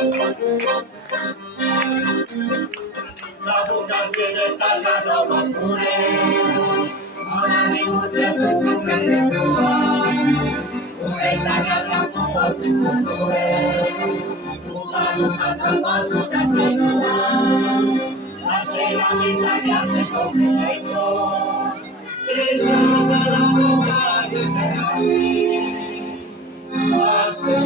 La vocación está en casa pure. Ahora mi mujer te toca recuar. Pure italia blanco por tu culture. Ufano cantando da quenua. La scena l'Italia se compiacendo. E sciata la boca che te la qui. Ma se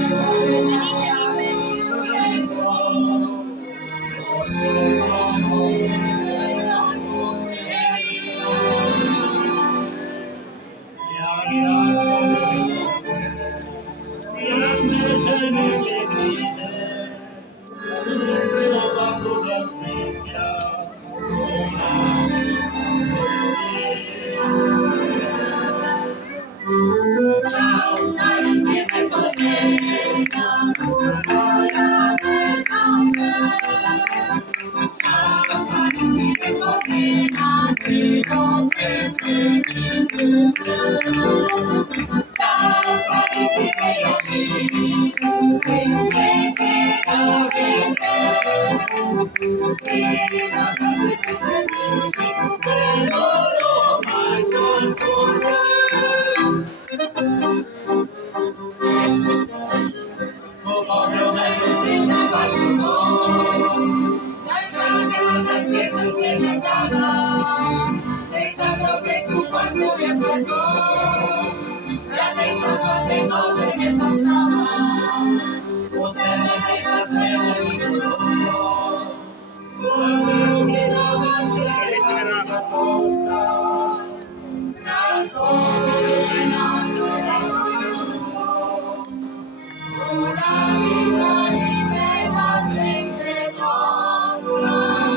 pensando que tú cuando hubieras tocado, grande y sabor cose che passava, cose che passano rigoroso, quando una c'era la costa, tranquillo e nasceroso, una vita libera gente nostra.